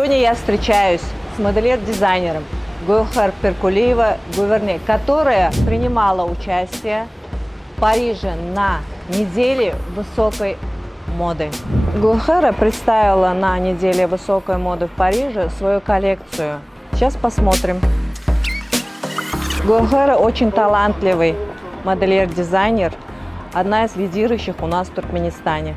Сегодня я встречаюсь с модельер-дизайнером Гулхар Перкулиева-Гуверне, которая принимала участие в Париже на неделе высокой моды. Гулхара представила на неделе высокой моды в Париже свою коллекцию. Сейчас посмотрим. Гулхара очень талантливый модельер-дизайнер, одна из лидирующих у нас в Туркменистане.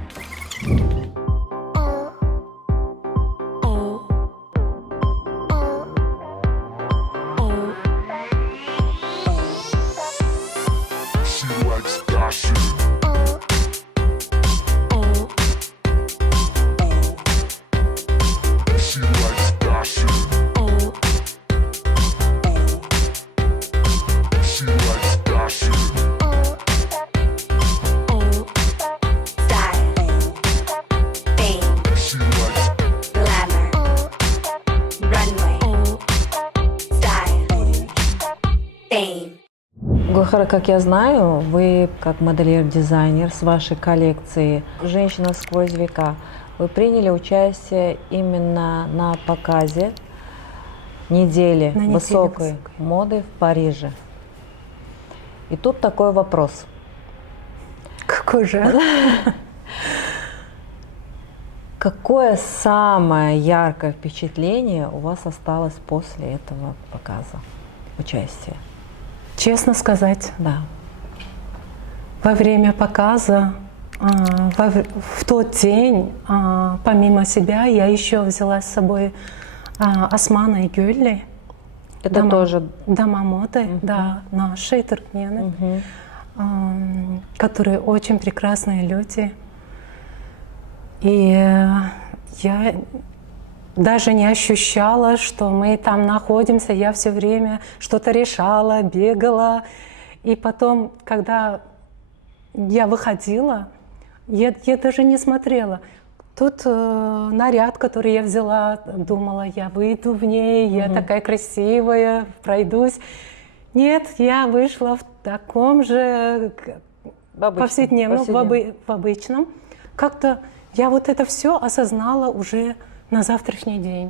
Гулхара, как я знаю, вы как модельер-дизайнер с вашей коллекцией «Женщина сквозь века», вы приняли участие именно на показе недели высокой моды в Париже. И тут такой вопрос. Какой же? Какое самое яркое впечатление у вас осталось после этого показа, участия? Честно сказать, да. Во время показа, в тот день, помимо себя, я еще взяла с собой Османа и Гюлли. Это тоже дома моды, да, наши туркмены, которые очень прекрасные люди. И я даже не ощущала, что мы там находимся. Я все время что-то решала, бегала. И потом, когда я выходила, я даже не смотрела. Тут наряд, который я взяла, думала, я выйду в ней, я такая красивая, пройдусь. Нет, я вышла в таком же повседневном, в обычном. Как-то я вот это все осознала уже на завтрашний день.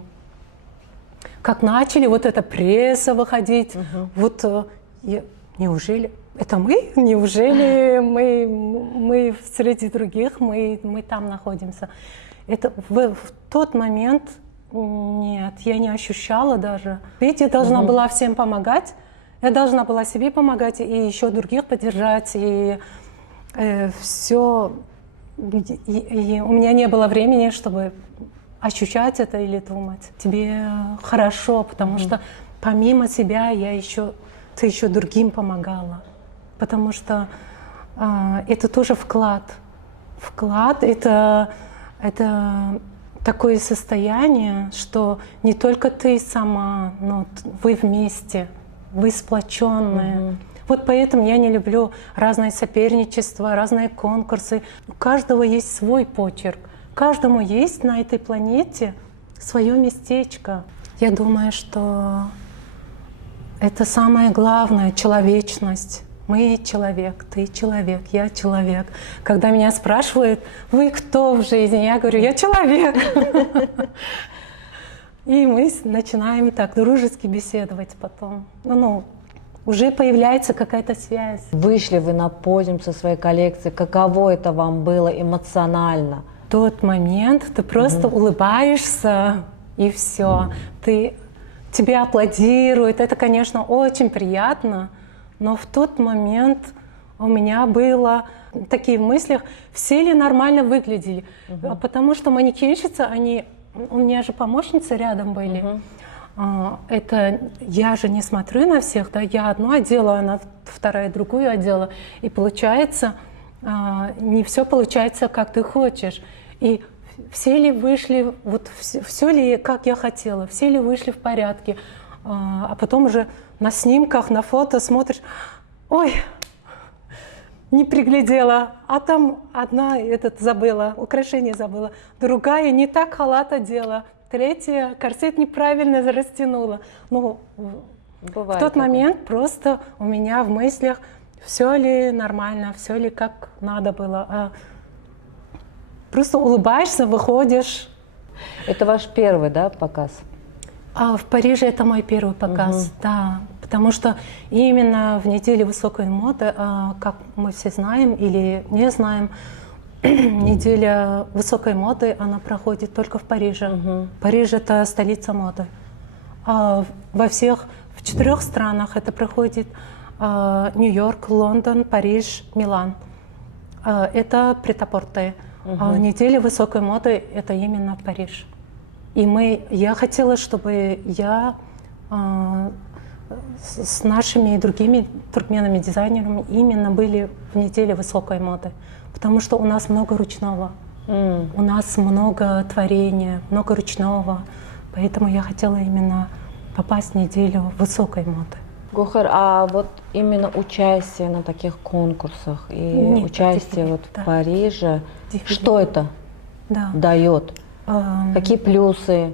Как начали вот эта пресса выходить, вот неужели это мы? Неужели мы среди других, мы там находимся? Это в тот момент нет, я не ощущала даже. Видите, я должна была всем помогать, я должна была себе помогать и еще других поддержать, и все. И у меня не было времени, чтобы ощущать это или думать. Тебе хорошо, потому что помимо себя ты еще другим помогала. Потому что это тоже вклад. Вклад — это такое состояние, что не только ты сама, но вы вместе, вы сплоченные. Вот поэтому я не люблю разные соперничества, разные конкурсы. У каждого есть свой почерк. Каждому есть на этой планете свое местечко. Я думаю, что это самое главное — человечность. Мы человек, ты человек, я человек. Когда меня спрашивают, вы кто в жизни? Я говорю, я человек. И мы начинаем так дружески беседовать потом. Уже появляется какая-то связь. Вышли вы на подиум со своей коллекцией. Каково это вам было эмоционально? В тот момент ты просто улыбаешься, и все. Тебе аплодируют. Это, конечно, очень приятно. Но в тот момент у меня было такие мысли, все ли нормально выглядели. Потому что манекенщицы, у меня же помощницы рядом были. Это я же не смотрю на всех, да, я одну одела, она вторая другую одела. И получается, не все получается, как ты хочешь. И все ли вышли, вот все ли, как я хотела, все ли вышли в порядке. А потом уже на снимках, на фото смотришь, ой, не приглядела, а там одна забыла, украшение забыла, другая не так халат одела, третья корсет неправильно растянула. В тот момент просто у меня в мыслях, все ли нормально, все ли как надо было. Просто улыбаешься, выходишь, Это ваш первый, да, показ? А в Париже это мой первый показ, да. Потому что именно в неделе высокой моды, как мы все знаем или не знаем, неделя высокой моды, она проходит только в Париже. Париж — это столица моды. А в 4 странах это проходит: Нью-Йорк, Лондон, Париж, Милан. Это прет-а-порте. А неделя высокой моды — это именно Париж. И я хотела, чтобы я с нашими другими туркменами-дизайнерами именно были в неделе высокой моды. Потому что у нас много ручного, у нас много творения, много ручного. Поэтому я хотела именно попасть в неделю высокой моды. Гохар, а вот именно участие на таких конкурсах и Нет, участие вот да. в Париже, Дефиле. что это дает? Какие плюсы?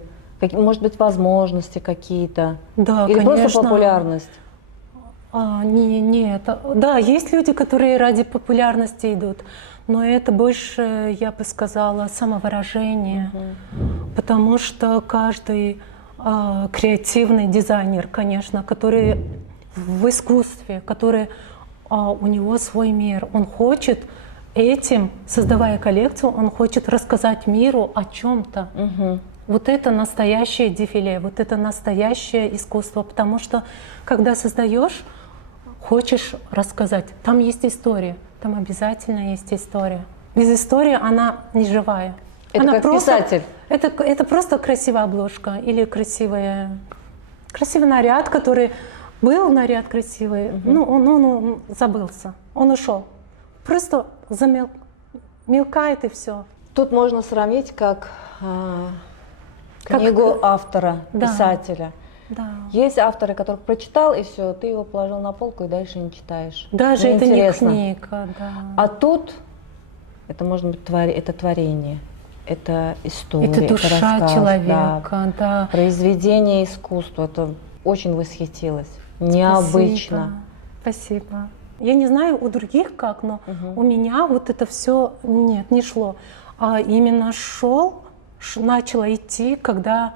Может быть, возможности какие-то? Да, или конечно. просто популярность? Нет. Да, есть люди, которые ради популярности идут, но это больше, я бы сказала, самовыражение, потому что каждый креативный дизайнер, конечно, который в искусстве, который у него свой мир, он хочет этим, создавая коллекцию, он хочет рассказать миру о чем-то. Вот это настоящее дефиле, вот это настоящее искусство, потому что когда создаешь, хочешь рассказать, там есть история, там обязательно есть история. Без истории она не живая. Это она как просто, писатель. Это просто красивая обложка или красивый наряд, который был наряд красивый, но он забылся, он ушел. Просто мелкает и все. Тут можно сравнить как книгу автора, писателя. Да. Есть авторы, которых прочитал, и все, ты его положил на полку и дальше не читаешь. Даже это неинтересно. не книга, да. А тут это может быть это творение, это история, это душа рассказ, человека, да. Произведение искусства. Это очень восхитилась. Необычно. Спасибо. Я не знаю у других как, но у меня вот это все не шло. А именно начало идти, когда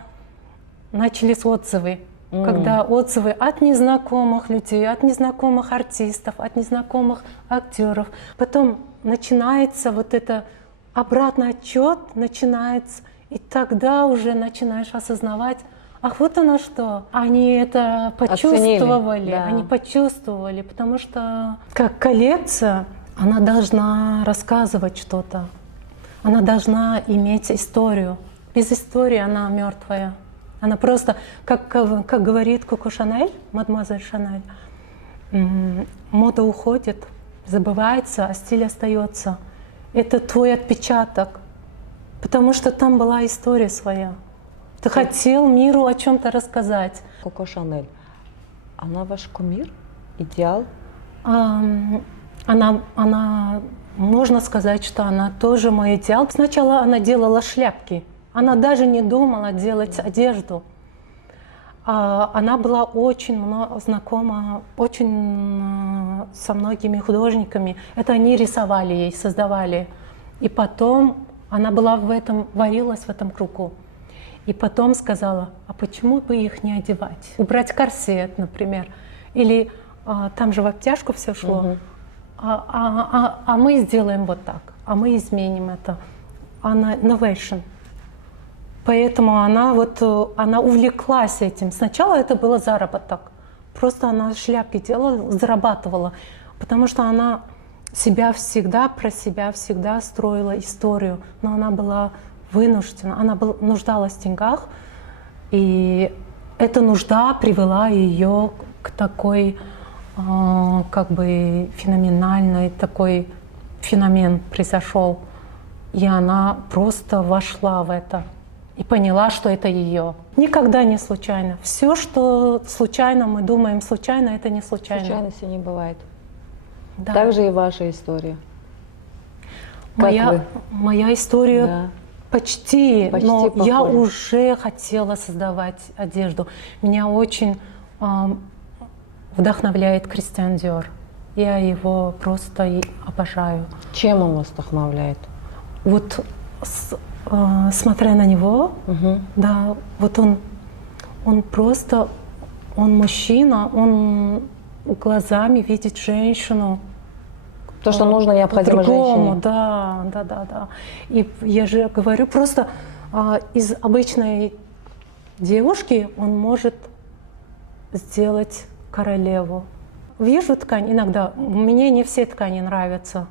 начались отзывы. Когда отзывы от незнакомых людей, от незнакомых артистов, от незнакомых актеров. Потом начинается вот это обратный отчет, начинается, и тогда уже начинаешь осознавать, ах, вот оно что. Они это почувствовали, они почувствовали, потому что как коллекция, она должна рассказывать что-то, она должна иметь историю. Без истории она мертвая. Она просто, как говорит Коко Шанель, мадемуазель Шанель, мода уходит, забывается, а стиль остается. Это твой отпечаток, потому что там была история своя. Ты хотел миру о чем-то рассказать. Коко Шанель, она ваш кумир, идеал? Она, можно сказать, что она тоже мой идеал. Сначала она делала шляпки. Она даже не думала делать одежду. Она была очень знакома со многими художниками. Это они рисовали ей, создавали. И потом она была варилась в этом кругу. И потом сказала, а почему бы их не одевать? Убрать корсет, например. Или там же в обтяжку все шло. А мы сделаем вот так. А мы изменим это. Она innovation. Поэтому она увлеклась этим. Сначала это было заработок. Просто она шляпки делала, зарабатывала. Потому что она про себя всегда строила историю. Но она была вынуждена, она нуждалась в деньгах. И эта нужда привела ее к такой, как бы феноменальной, такой феномен произошел. И она просто вошла в это. И поняла, что это ее. Никогда не случайно. Все, что случайно, мы думаем случайно, это не случайно. Случайности не бывает. Да. Так же и ваша история. Моя история почти но похожа. Я уже хотела создавать одежду. Меня очень вдохновляет Кристиан Диор. Я его просто обожаю. Чем он вас вдохновляет? Вот смотря на него, да, вот он просто, он мужчина, он глазами видит женщину. То, что нужно, необходимо По-другому, женщине. да. И я же говорю, просто из обычной девушки он может сделать королеву. Вижу ткань иногда, мне не все ткани нравятся.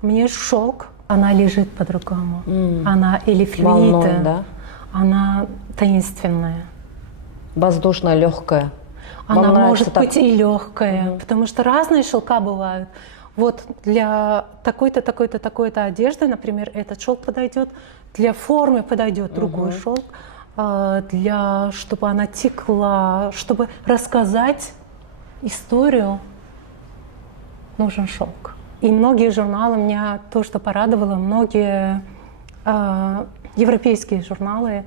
Мне шелк, она лежит по-другому. Она или Волной, флита, да? она таинственная. Воздушная, легкая. Вам Она нравится может так? быть и легкая, потому что разные шелка бывают. Вот для такой-то, такой-то, такой-то одежды, например, этот шелк подойдет, для формы подойдет другой шелк, для чтобы она текла, чтобы рассказать историю, нужен шелк. И многие журналы, меня то, что порадовало, многие европейские журналы,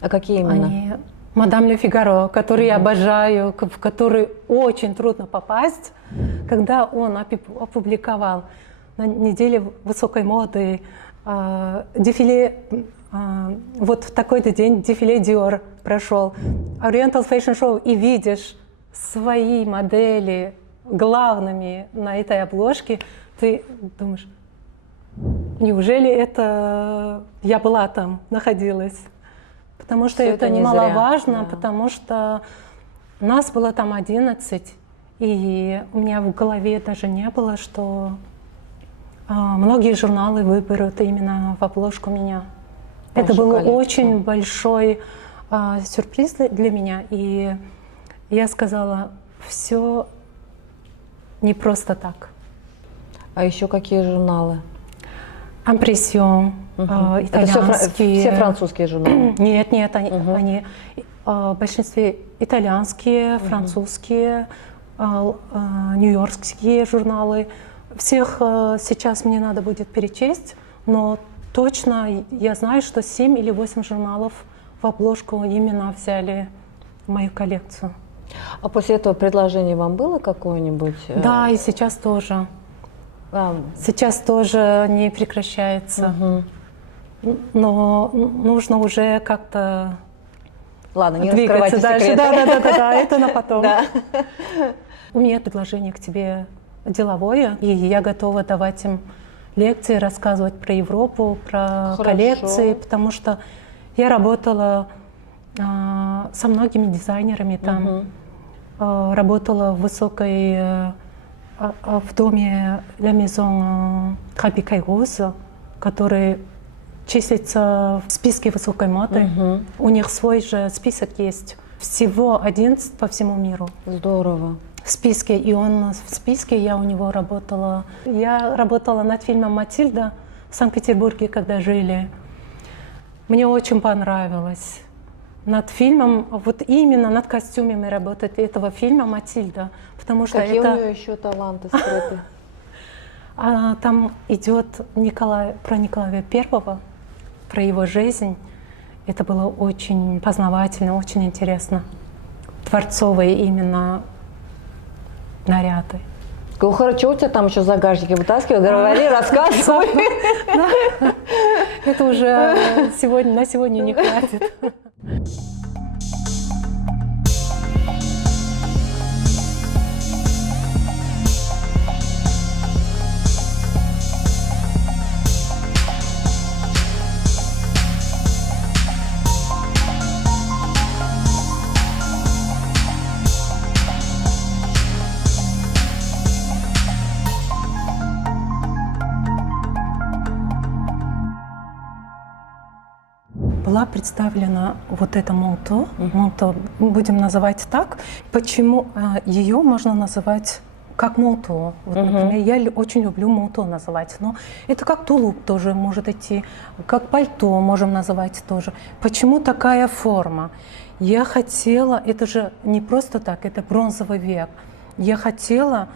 А какие именно? они «Мадам Ле Фигаро», который я обожаю, в который очень трудно попасть, когда он опубликовал на неделе высокой моды дефиле, вот в такой-то день дефиле Dior прошел, Oriental Fashion Show, и видишь свои модели главными на этой обложке, ты думаешь, неужели это я была там, находилась? Потому что Всё это не немаловажно, зря, да. потому что нас было там 11, и у меня в голове даже не было, что многие журналы выберут именно в обложку меня. Это Вашу был коллекцию. очень большой сюрприз для меня, и я сказала, все не просто так. А еще какие журналы? Ампрессион, Это итальянские. все французские журналы? Нет, они в большинстве итальянские, французские, нью-йоркские журналы. Всех сейчас мне надо будет перечесть, но точно я знаю, что 7 или 8 журналов в обложку именно взяли мою коллекцию. А после этого предложение вам было какое-нибудь? Да, и сейчас тоже. Сейчас тоже не прекращается. Но нужно уже как-то Ладно, не двигаться раскрывайте дальше. секреты. Да, это на потом. Да. У меня предложение к тебе деловое, и я готова давать им лекции, рассказывать про Европу, про Хорошо. коллекции, потому что я работала со многими дизайнерами там, работала в в доме La Maison Trapic Rose, который числится в списке высокой моды. У них свой же список есть. Всего 11 по всему миру. Здорово. В списке, и он в списке, я у него работала. Я работала над фильмом «Матильда» в Санкт-Петербурге, когда жили. Мне очень понравилось. Над фильмом, вот именно над костюмами работать этого фильма «Матильда», потому что Какие это... у нее еще таланты скрыты? Там идет про Николая I, про его жизнь. Это было очень познавательно, очень интересно. Дворцовые именно наряды. Гаухар, что у тебя там еще в загашнике вытаскивай? Говори, рассказывай. Это уже на сегодня не хватит. Была представлена вот эта молто, будем называть так. Почему ее можно называть как молто? Вот, например, я очень люблю молто называть, но это как тулуп тоже может идти, как пальто можем называть тоже. Почему такая форма? Я хотела, это же не просто так, это бронзовый век. Я хотела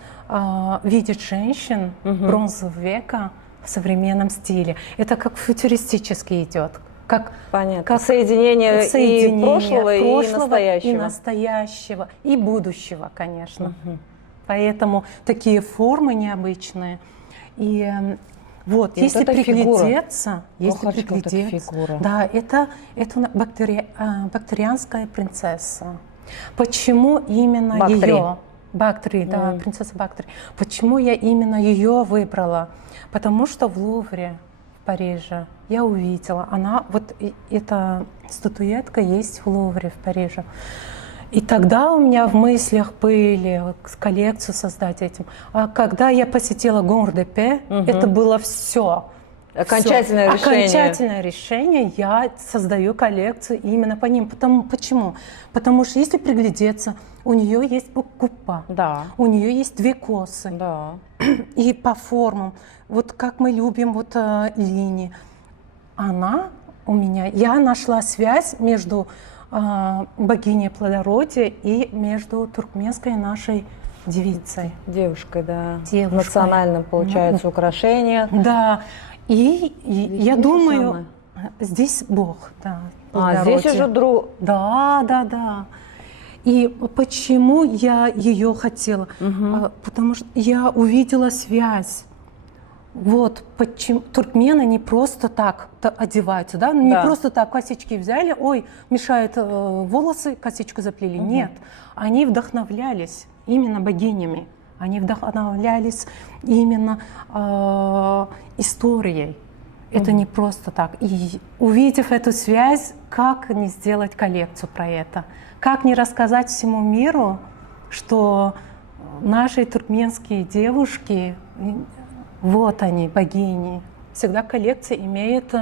видеть женщин бронзового века в современном стиле. Это как футуристически идет. Понятно. Как Соединение и прошлого, и настоящего, и будущего, конечно. Поэтому такие формы необычные. И Вот, И если вот эта фигура. приглядеться, если Ох, вот эта приглядеться, фигура. да, это бактерианская принцесса. Почему именно Бактри. ее? Бактри, да, принцесса Бактри. Почему я именно ее выбрала? Потому что в Лувре, в Париже, я увидела, она, вот эта статуэтка есть в Лувре, в Париже. И тогда у меня в мыслях были коллекцию создать этим. А когда я посетила Гон-де-Пе, это было все. Окончательное решение. Окончательное решение. Я создаю коллекцию именно по ним. Почему? Потому что если приглядеться, у нее есть купа, Да. у нее есть две косы. Да. И по формам, вот как мы любим вот линии. Она у меня, я нашла связь между богиней плодородия и между туркменской нашей девицей. Девушкой, да. Девушкой. Национальным, получается, украшение. Да, и я то же думаю, самое. здесь Бог, да. А здесь уже Да. И почему я ее хотела? Потому что я увидела связь. Вот почему туркмены не просто так одеваются, да? Не Да. просто так косички взяли, ой, мешают волосы, косичку заплели. Нет, они вдохновлялись именно богинями, они вдохновлялись именно историей. Это не просто так. И увидев эту связь, как не сделать коллекцию про это? Как не рассказать всему миру, что наши туркменские девушки, вот они, богини. Всегда коллекция имеет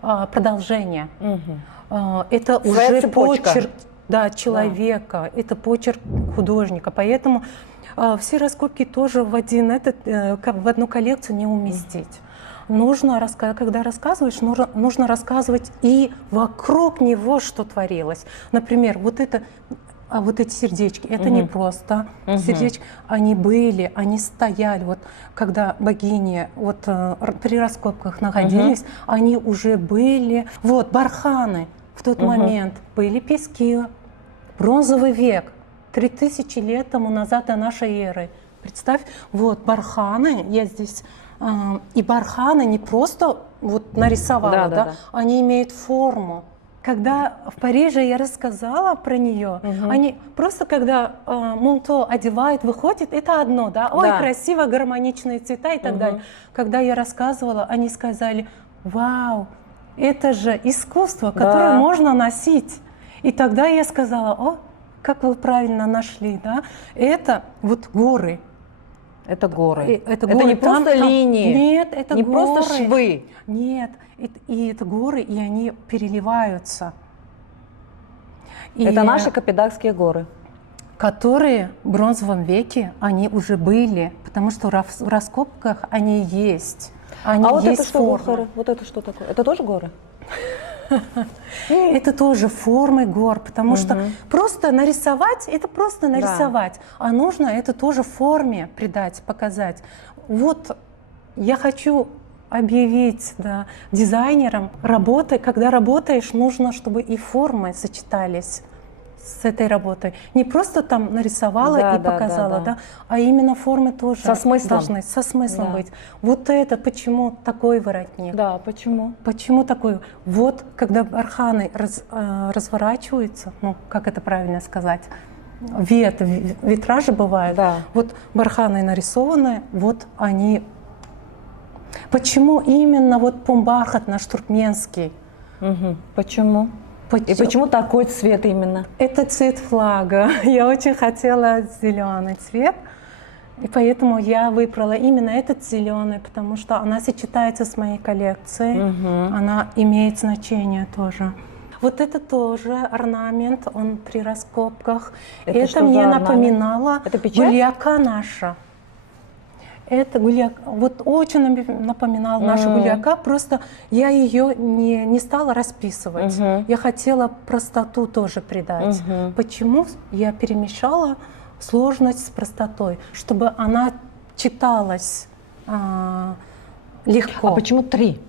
продолжение. Это Своя уже цепочка. почерк человека, это почерк художника. Поэтому все раскопки тоже в одну коллекцию не уместить. Нужно, когда рассказываешь, нужно рассказывать и вокруг него, что творилось. Например, вот эти сердечки, это не просто сердечки, они стояли, вот когда богини вот при раскопках находились, они уже были, вот барханы в тот момент, были пески, бронзовый век, 3000 лет тому назад до нашей эры. Представь, вот барханы, я здесь, и барханы не просто вот нарисовала, да, они имеют форму. Когда в Париже я рассказала про нее, они просто когда манто одевают, выходит, это одно, да, ой, красиво, гармоничные цвета и так далее. Когда я рассказывала, они сказали, вау, это же искусство, которое можно носить. И тогда я сказала, о, как вы правильно нашли, да, это вот горы. Это горы. Это не просто линии. Нет, это не горы. просто швы. Нет, и это горы, и они переливаются. Это наши Каппадокские горы. Которые в бронзовом веке, они уже были, потому что в раскопках они есть. Они вот есть это что, формы. Вот это что такое? Это тоже горы? Это тоже формы гор, потому что просто нарисовать, это просто нарисовать, а нужно это тоже в форме придать, показать. Вот я хочу объявить дизайнерам, когда работаешь, нужно, чтобы и формы сочетались с этой работой. Не просто там нарисовала и показала, а именно формы тоже должны со смыслом быть. Вот это почему такой воротник? Да, почему? Почему такой? Вот когда барханы разворачиваются, ну как это правильно сказать, витражи бывают, вот барханы нарисованы, вот они. Почему именно вот помбархат наш туркменский? Почему? И почему такой цвет именно? Это цвет флага. Я очень хотела зеленый цвет, и поэтому я выбрала именно этот зеленый, потому что она сочетается с моей коллекцией, она имеет значение тоже. Вот это тоже орнамент, он при раскопках. Это мне напоминало гульяка наша. Это гульяка, вот очень напоминала наша гульяка, просто я ее не стала расписывать. Я хотела простоту тоже придать. Почему я перемешала сложность с простотой? Чтобы она читалась легко. А почему 3?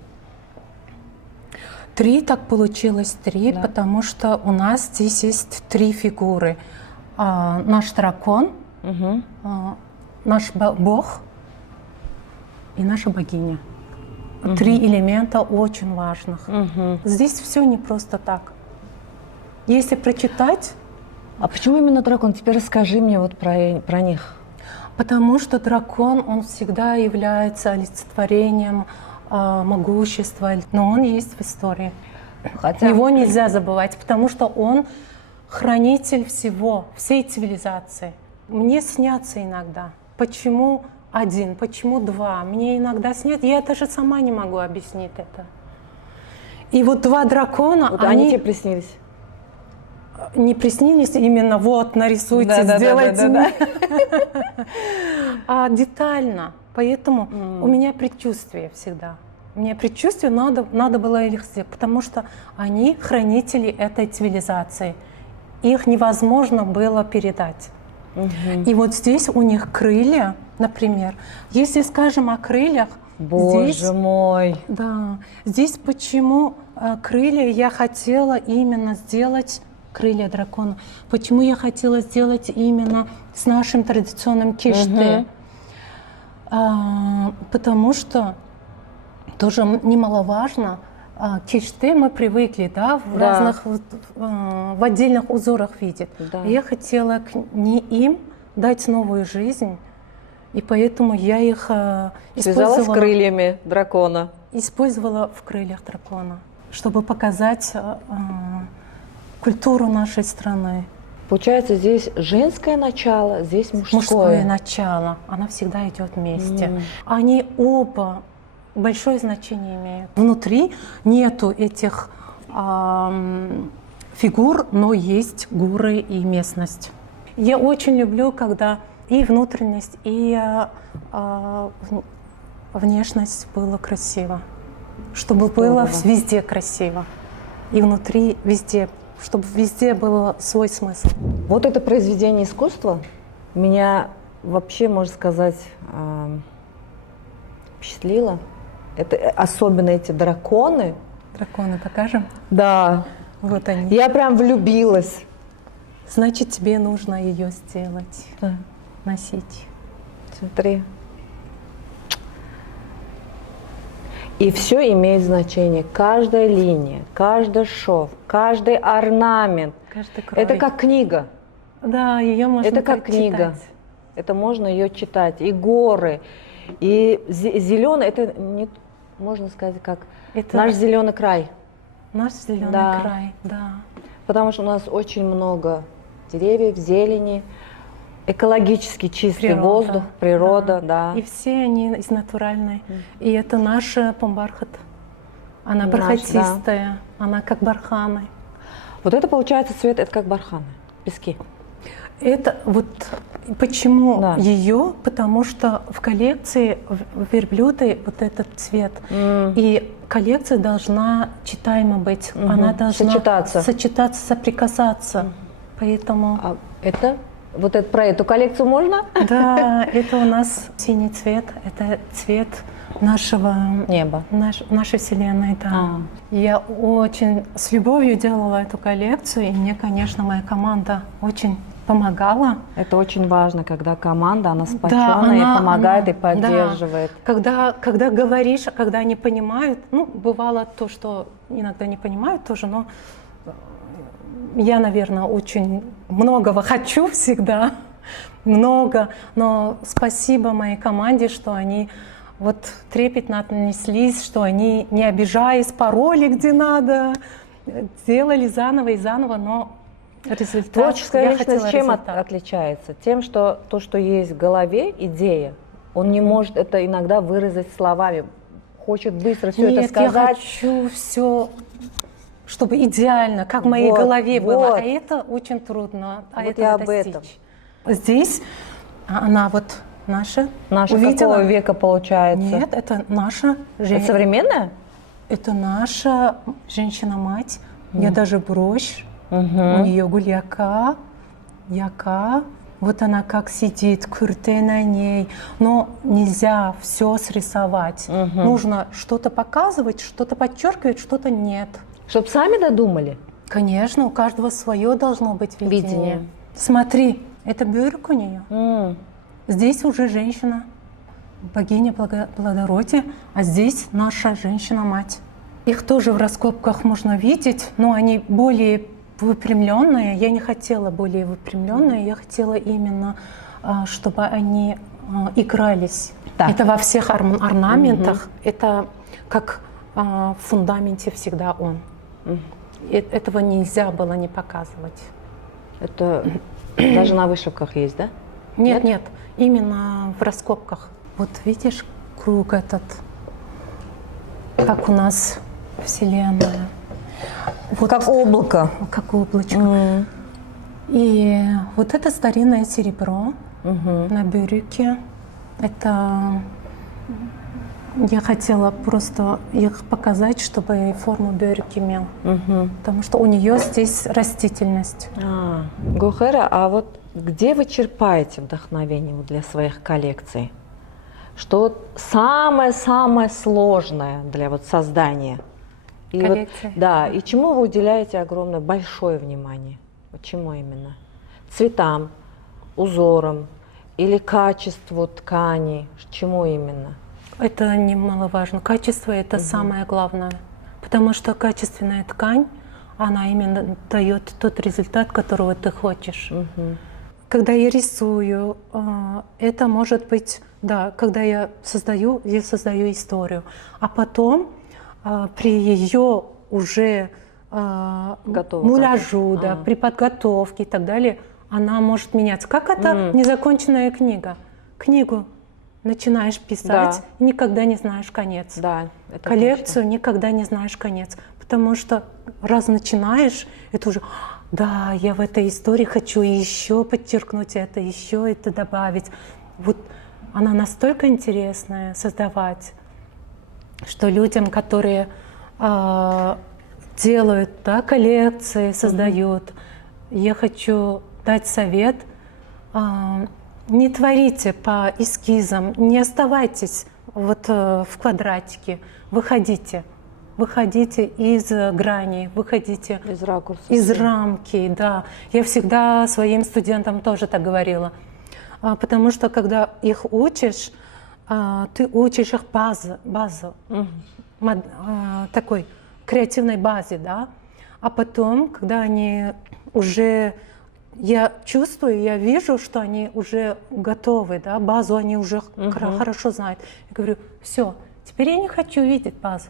3 так получилось 3, потому что у нас здесь есть 3 фигуры. Наш дракон, наш бог и наша богиня. 3 элемента очень важных. Здесь все не просто так. Если прочитать, А почему именно дракон? Теперь расскажи мне вот про них. потому что дракон, он всегда является олицетворением могущества, но он есть в истории. Хотя Его нельзя забывать, потому что он хранитель всего, всей цивилизации. Мне снятся иногда. Почему один, почему два? Мне иногда снятся, я даже сама не могу объяснить это. И вот 2 дракона, вот они тебе приснились? не приснились именно вот нарисуйте, сделайте, а детально. Поэтому у меня предчувствие всегда. У меня предчувствие, надо было их сделать, потому что они хранители этой цивилизации. Их невозможно было передать. И вот здесь у них крылья, например. Если скажем о крыльях, Боже здесь, мой! да, здесь почему крылья я хотела именно сделать, крылья дракона, почему я хотела сделать именно с нашим традиционным киште. Потому что тоже немаловажно, киште мы привыкли, да, в разных, в отдельных узорах видеть. Да. Я хотела не им дать новую жизнь, и поэтому я их Связала с крыльями дракона. использовала в крыльях дракона, чтобы показать культуру нашей страны. Получается, здесь женское начало, здесь мужское. Мужское начало, она всегда идет вместе. Они оба большое значение имеют. Внутри нету этих фигур, но есть горы и местность. Я очень люблю, когда и внутренность, и внешность было красиво. Чтобы было везде красиво. И внутри везде, чтобы везде был свой смысл. Вот это произведение искусства меня вообще, можно сказать, впечатлило. Это особенно эти драконы. Драконы покажем? Да. Вот они. Я прям влюбилась. Значит, тебе нужно ее сделать, Да. носить. Смотри. И все имеет значение. Каждая линия, каждый шов, каждый орнамент. Каждый крой. Это как книга. Да, ее можно Это как книга. прочитать. Это можно ее читать. И горы, и зеленый, это не, можно сказать, как Это наш зеленый край. наш зеленый Да. край, да. Потому что у нас очень много деревьев, зелени, экологически чистый Природа, воздух, природа, да. И все они из натуральной. И это наша помбархат. Она Наш, бархатистая, она как барханы. Вот это получается цвет, это как барханы, пески. Это вот почему Да. ее, потому что в коллекции верблюды вот этот цвет. И коллекция должна читаема быть, она должна сочетаться, соприкасаться. Поэтому А это, вот это, про эту коллекцию можно? да, это у нас синий цвет, это цвет нашего Небо. нашей вселенной, да. Я очень с любовью делала эту коллекцию, и мне, конечно, моя команда очень помогала. Это очень важно, когда команда, она Да, сплоченная и помогает, и поддерживает. Да. Когда говоришь, когда они понимают, ну, бывало то, что иногда не понимают тоже, но я, наверное, очень многого хочу всегда, много, но спасибо моей команде, что они вот трепетно отнеслись, что они, не обижаясь, пароли где надо, делали заново и заново, но результат, Творческая я личность хотела чем результат. отличается? Тем, что то, что есть в голове, идея, он не может это иногда выразить словами, хочет быстро все это сказать. Я хочу все, чтобы идеально, как в моей голове было, а это очень трудно, Вот это я достичь. об этом. Здесь она вот наша. Наша увидела? какого века получается? Нет, это наша Это современная? Это наша женщина-мать. У нее даже брошь, у нее гульяка, яка. Вот она как сидит, курте на ней. Но нельзя все срисовать. Нужно что-то показывать, что-то подчеркивать, что-то нет. Чтоб сами додумали? Конечно, у каждого свое должно быть видение. Видение. Смотри, это бюрк у нее. Здесь уже женщина. богиня плодородия, а здесь наша женщина-мать. Их тоже в раскопках можно видеть, но они более выпрямленные. Я не хотела более выпрямленные, я хотела именно, чтобы они игрались. Да. Это во всех орнаментах, это как в фундаменте всегда он. Этого нельзя было не показывать. Это даже на вышивках есть, да? Нет, нет, именно в раскопках. Вот видишь круг этот, как у нас Вселенная. Вот, Как облако. как облачко. И вот это старинное серебро на бюрюке. Это я хотела просто их показать, чтобы форму бюрюк имел. Потому что у нее здесь растительность. Гохера, а вот где вы черпаете вдохновение для своих коллекций? Что вот самое-самое сложное для вот создания? И Коллекции. вот, да, и чему вы уделяете огромное, большое внимание? Вот чему именно? Цветам, узорам или качеству ткани? Чему именно? Это немаловажно. Качество – это самое главное. Потому что качественная ткань, она именно дает тот результат, которого ты хочешь. Когда я рисую, это может быть, да, когда я создаю историю. А потом при ее уже муляжу, да, при подготовке и так далее, она может меняться. Как это незаконченная книга? Книгу начинаешь писать, и никогда не знаешь конец. Да, это коллекцию точно. Никогда не знаешь конец. Потому что раз начинаешь, это уже, да, я в этой истории хочу еще подчеркнуть это, еще это добавить. Вот она настолько интересная создавать, что людям, которые делают, да, коллекции, создают, я хочу дать совет. Не творите по эскизам, не оставайтесь вот в квадратике, выходите из грани, выходите из ракурса, из рамки, да. Я всегда своим студентам тоже так говорила, потому что когда их учишь, ты учишь их базу, такой креативной базе, да, а потом, когда они уже я чувствую, я вижу, что они уже готовы, да, базу они уже хорошо знают. Я говорю, все, теперь я не хочу видеть базу,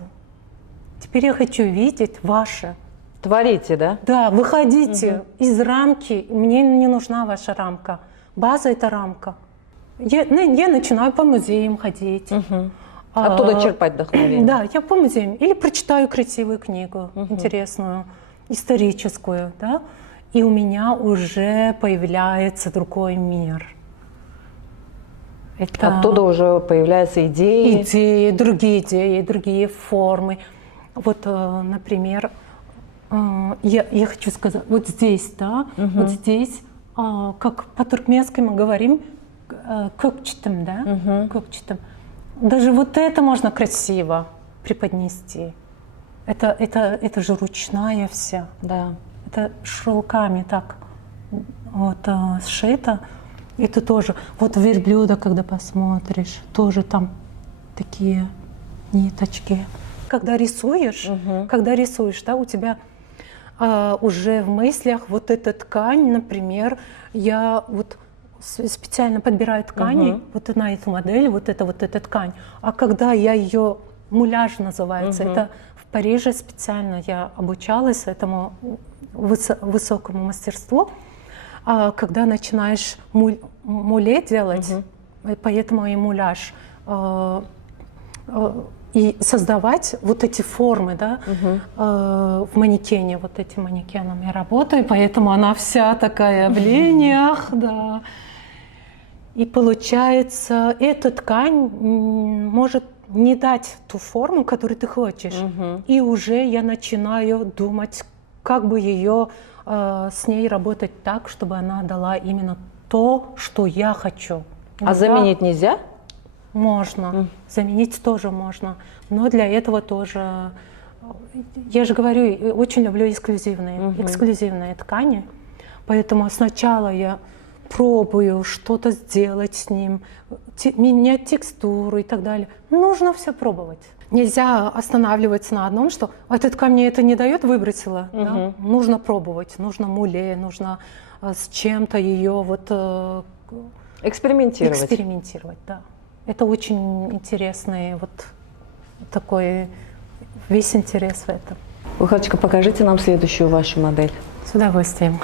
теперь я хочу видеть ваше. Творите, да? Да, выходите из рамки, мне не нужна ваша рамка. База – это рамка. Я начинаю по музеям ходить. Оттуда черпать вдохновение. Да, я по музеям. Или прочитаю красивую книгу, интересную, историческую, да. И у меня уже появляется другой мир. Это оттуда уже появляются идеи. Идеи, другие формы. Вот, например, я хочу сказать, вот здесь, да, вот здесь, как по-туркменски мы говорим, көкчетім, да, көкчетім. Даже вот это можно красиво преподнести. Это же ручная вся. Да. Это шелками так вот сшито. Это тоже, вот верблюда, когда посмотришь, тоже там такие ниточки. Когда рисуешь, да, у тебя уже в мыслях вот эта ткань, например, я вот специально подбираю ткани, вот на эту модель, вот эта ткань. А когда я ее, муляж называется, это в Париже специально я обучалась этому высокому мастерству, когда начинаешь муле делать, поэтому и муляж, и создавать вот эти формы, да, в манекене, вот этим манекеном я работаю, поэтому она вся такая в линиях, да. И получается, эта ткань может не дать ту форму, которую ты хочешь. И уже я начинаю думать, как бы ее с ней работать так, чтобы она дала именно то, что я хочу. А заменить нельзя? Можно. Заменить тоже можно. Но для этого тоже... Я же говорю, очень люблю эксклюзивные ткани. Поэтому сначала я пробую что-то сделать с ним, менять текстуру и так далее. Нужно все пробовать. Нельзя останавливаться на одном, что этот камень это не дает, выбросила. Да? Нужно пробовать, нужно муле, нужно с чем-то ее вот экспериментировать, да. Это очень интересный вот такой весь интерес в этом. Вихорочка, покажите нам следующую вашу модель. С удовольствием.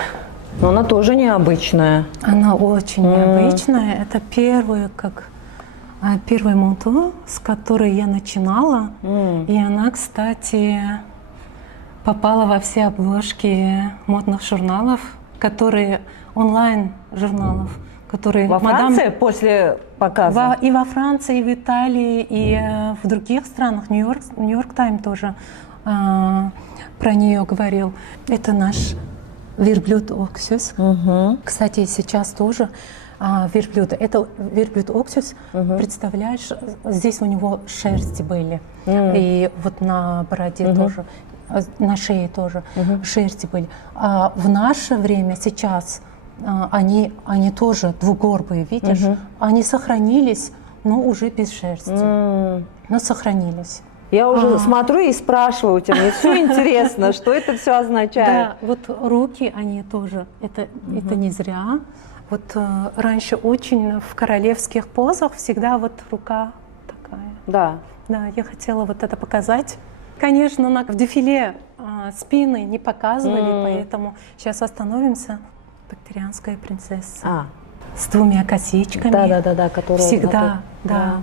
Но она тоже необычная. Она очень необычная. Это первый манто, с которой я начинала. И она, кстати, попала во все обложки модных журналов, которые онлайн-журналов, которые Во Франции после показа? И во Франции, и в Италии, и в других странах. Нью-Йорк Тайм тоже про нее говорил. Это наш верблюд Оксюс. Кстати, сейчас тоже верблюд. Это верблюд Оксюс. Представляешь, здесь у него шерсти были. И вот на бороде тоже, на шее тоже шерсти были. А в наше время сейчас они тоже двугорбые, видишь? Они сохранились, но уже без шерсти. Но сохранились. Я уже смотрю и спрашиваю у тебя, мне все интересно, что это все означает. Да, вот руки, они тоже, это не зря. Вот раньше очень в королевских позах всегда вот рука такая. Да. Да, я хотела вот это показать. Конечно, в дефиле спины не показывали, поэтому сейчас остановимся. Бактерианская принцесса. С двумя косичками. Да, которые всегда, да.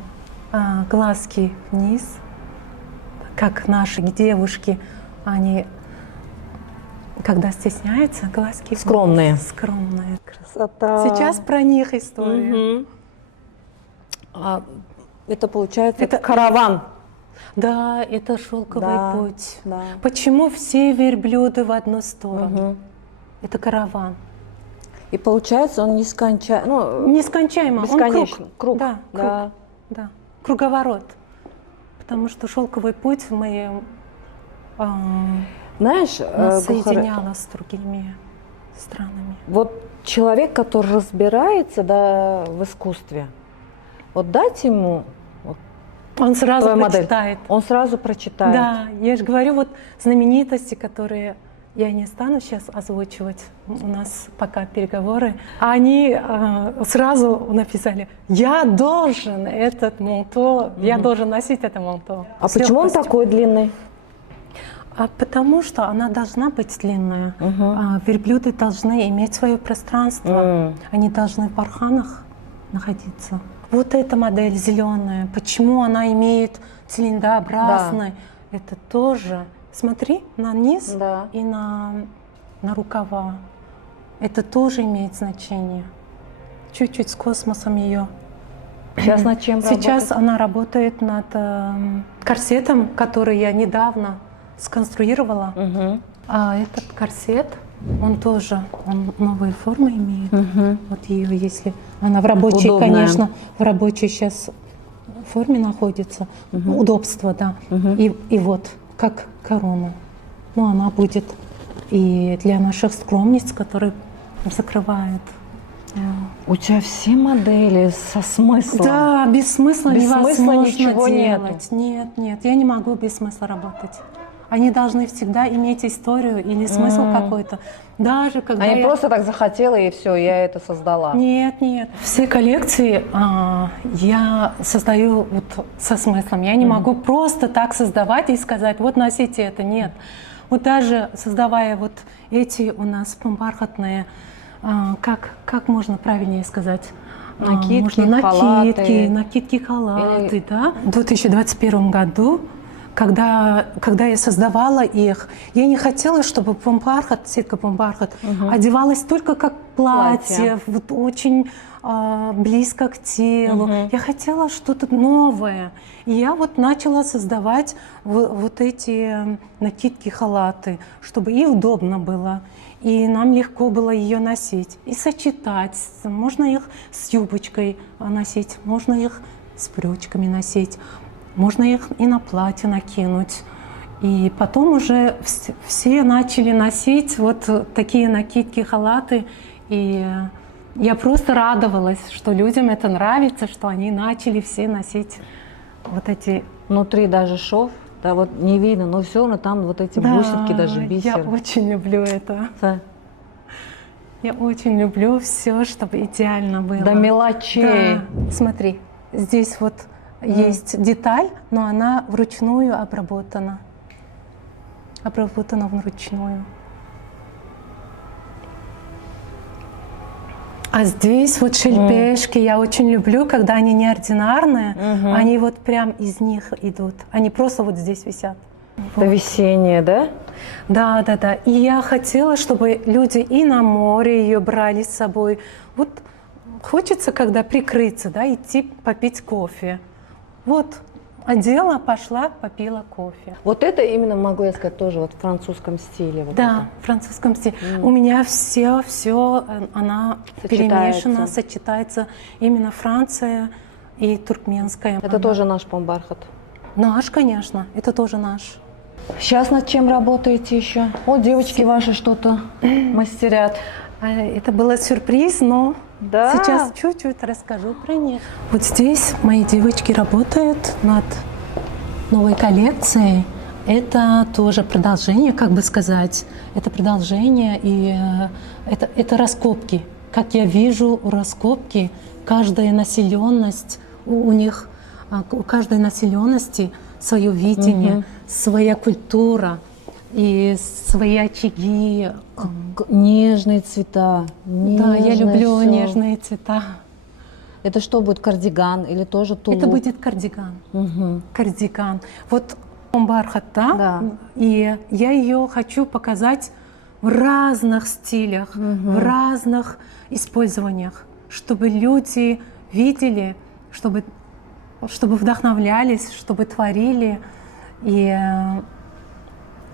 Глазки вниз. Как наши девушки, они, когда стесняются, глазки скромные. Скромные. Красота. Сейчас про них история. Это получается это караван. Да, это шелковый путь. Да. Почему все верблюды в одну сторону? Это караван. И получается он нескончаемо. Бесконечно. Он круг. Да, круг. Да. Да. Круговорот. Потому что шелковый путь мы знаешь, нас соединяла с другими странами. Вот человек, который разбирается в искусстве, вот дать ему он сразу прочитает. Модель, он сразу прочитает. Да, я же говорю, вот знаменитости, которые я не стану сейчас озвучивать, у нас пока переговоры, они сразу написали: я должен этот манто, я должен носить это манто. А почему он такой длинный? Потому что она должна быть длинная. Верблюды должны иметь свое пространство, они должны в барханах находиться. Вот эта модель зеленая, почему она имеет цилиндрообразный, это тоже. Смотри на низ и на рукава. Это тоже имеет значение. Чуть-чуть с космосом ее. Сейчас над чем работает? Сейчас она работает над корсетом, который я недавно сконструировала. А этот корсет, он новые формы имеет. Вот ее, если она в рабочей, удобная. Конечно, в рабочей сейчас форме находится. Удобство, да. И вот, как корона. Ну, она будет и для наших скромниц, которые закрывают. У тебя все модели со смыслом. Да, без смысла невозможно ничего делать. Нет, я не могу без смысла работать. Они должны всегда иметь историю или смысл какой-то. Даже когда я просто так захотела, и все, я это создала. Нет. Все коллекции я создаю вот со смыслом. Я не могу просто так создавать и сказать: вот носите это. Нет. Вот даже создавая вот эти у нас бархатные, как можно правильно сказать? Накидки, халаты. Да? В 2021 году, когда я создавала их, я не хотела, чтобы помбархат, сетка помбархат, одевалась только как платье. Вот очень близко к телу. Я хотела что-то новое. И я вот начала создавать вот эти накидки, халаты, чтобы и удобно было, и нам легко было ее носить. И сочетать. Можно их с юбочкой носить, можно их с брючками носить, можно их и на платье накинуть. И потом уже все начали носить вот такие накидки, халаты. И Я просто радовалась, что людям это нравится, что они начали все носить вот эти... Внутри даже шов, да, вот не видно, но все равно там вот эти бусинки, даже я бисер. очень люблю это. Да. Я очень люблю все, чтобы идеально было. До мелочей. Да. Смотри, здесь вот есть деталь, но она вручную обработана. Обработана вручную. А здесь вот шельпешки я очень люблю, когда они неординарные, они вот прям из них идут. Они просто вот здесь висят. Это весеннее, да? Да, да, да. И я хотела, чтобы люди и на море ее брали с собой. Вот хочется, когда прикрыться, да, идти попить кофе. Вот, одела, пошла, попила кофе. Вот это именно, могу я сказать, тоже вот в французском стиле. Вот Да, в французском стиле. У меня все, она перемешана, сочетается. Именно Франция и туркменская. Это тоже наш, по-моему, бархат. Наш, конечно, это тоже наш. Сейчас над чем работаете еще? О, девочки ваши что-то мастерят. Это был сюрприз, но Да. сейчас чуть-чуть расскажу про них. Вот здесь мои девочки работают над новой коллекцией. Это тоже продолжение, как бы сказать. Это продолжение и это раскопки. Как я вижу раскопки, каждая населенность у них, у каждой населенности свое видение, своя культура и свои очаги. Нежные цвета. Да, я люблю всё. нежные цвета. Это что будет, кардиган или тоже тулуп? Это будет кардиган. Кардиган. Вот бархат, да? Да. И я ее хочу показать в разных стилях, в разных использованиях, чтобы люди видели, чтобы вдохновлялись, чтобы творили. И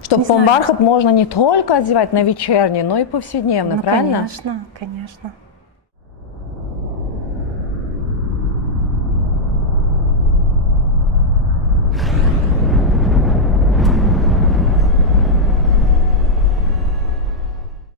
Что не знаю. помбархат можно не только одевать на вечерний, но и повседневно, ну, правильно? конечно, конечно.